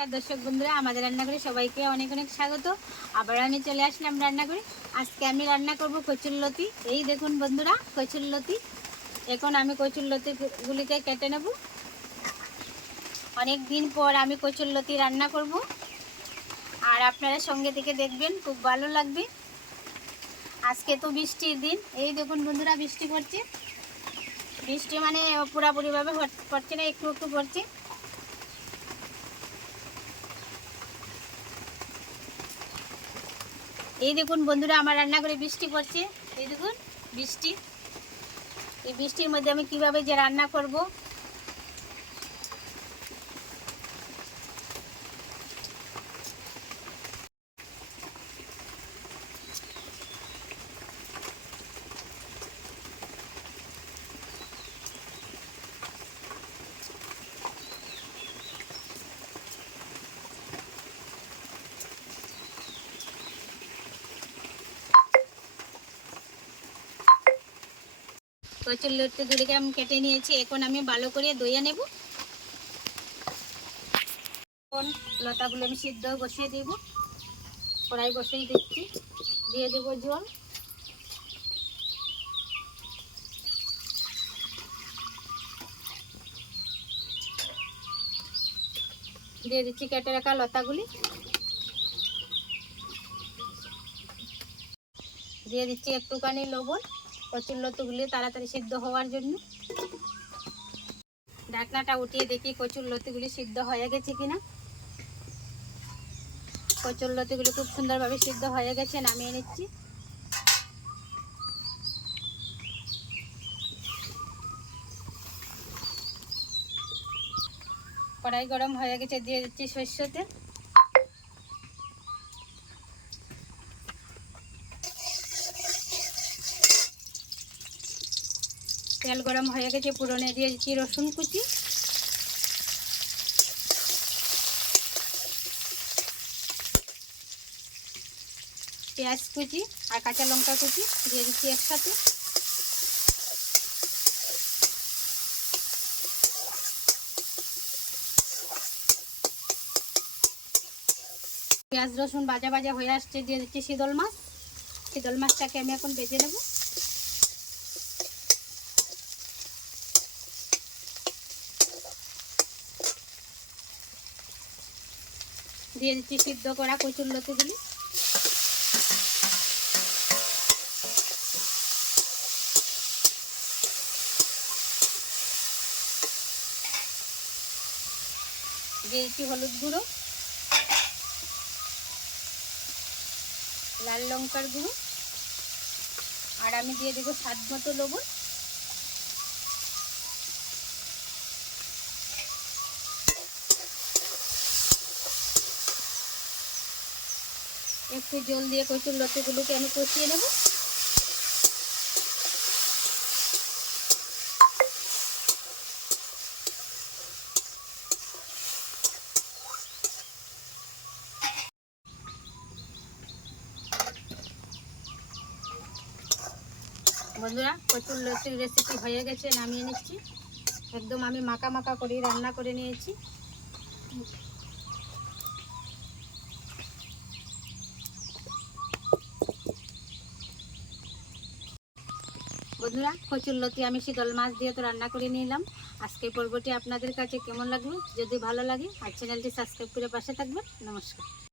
নমস্কার দর্শক বন্ধুরা, আমাদের রান্নাঘরে সবাইকে অনেক অনেক স্বাগত। আবার আমি চলে আসলাম রান্নাঘরে। আজকে আমি রান্না করব কচুরলতি। এই দেখুন বন্ধুরা, কচুরলতি। এখন আমি কচুরলতিগুলিকে কেটে নেব। অনেক দিন পর আমি কচুরলতি রান্না করব, আর আপনারা সঙ্গে থেকে দেখবেন, খুব ভালো লাগবে। আজকে তো বৃষ্টির দিন। এই দেখুন বন্ধুরা, বৃষ্টি পড়ছে। বৃষ্টি মানে পুরোপুরিভাবে পড়ছে না, একটু একটু পড়ছে। এই দেখুন বন্ধুরা, আমার রান্নাঘরে বৃষ্টি পড়ছে। এই দেখুন বৃষ্টি। এই বৃষ্টির মধ্যে আমি কিভাবে যে রান্না করব, কচুরলতিগুলিকে আমি কেটে নিয়েছি। এখন আমি ভালো করে ধুয়ে নেব। এখন লতাগুলো আমি সিদ্ধ বসিয়ে দেব। কড়াই বসিয়ে দিচ্ছি, দিয়ে দেব জল। দিয়ে দিচ্ছি কেটে রাখা লতাগুলি। দিয়ে দিচ্ছি একটুখানি লবণ, কচুরলতিগুলি তাড়াতাড়ি সিদ্ধ হওয়ার জন্য। ঢাকনাটা উঠিয়ে দেখি কচুরলতিগুলি সিদ্ধ হয়ে গেছে কিনা। কচুরলতিগুলি খুব সুন্দরভাবে সিদ্ধ হয়ে গেছে, নামিয়ে নিচ্ছি। কড়াই গরম হয়ে গেছে, দিয়ে দিচ্ছি সরষের তেল। তেল গরম হয়ে গেছে, পুরনে দিয়ে দিচ্ছি রসুন কুচি, পেঁয়াজ কুচি আর কাঁচা লঙ্কা কুচি দিয়ে দিচ্ছি একসাথে। পেঁয়াজ রসুন ভাজা ভাজা হয়ে আসছে, দিয়ে দিচ্ছি শীতল মাছ। শীতল মাছটাকে আমি এখন ভেজে নেব। দিয়ে দিচ্ছি সিদ্ধ করা কচুরলতিগুলি। দিয়ে দিচ্ছি হলুদ গুঁড়ো, লাল লঙ্কার গুঁড়ো, আর আমি দিয়ে দেবো স্বাদ মতো লবণ। একটু জল দিয়ে কচুরলতিগুলোকে আমি কষিয়ে নেব। বন্ধুরা, কচুরলতির রেসিপি হয়ে গেছে, নামিয়ে নিচ্ছি। একদম আমি মাখা মাখা করে রান্না করে নিয়েছি। বন্ধুরা, কচুরলতি আমি শীতল মাছ দিয়ে তো রান্না করে নিলাম। আজকের পর্বটি আপনাদের কাছে কেমন লাগলো? যদি ভালো লাগে আর চ্যানেলটি সাবস্ক্রাইব করে পাশে থাকবেন। নমস্কার।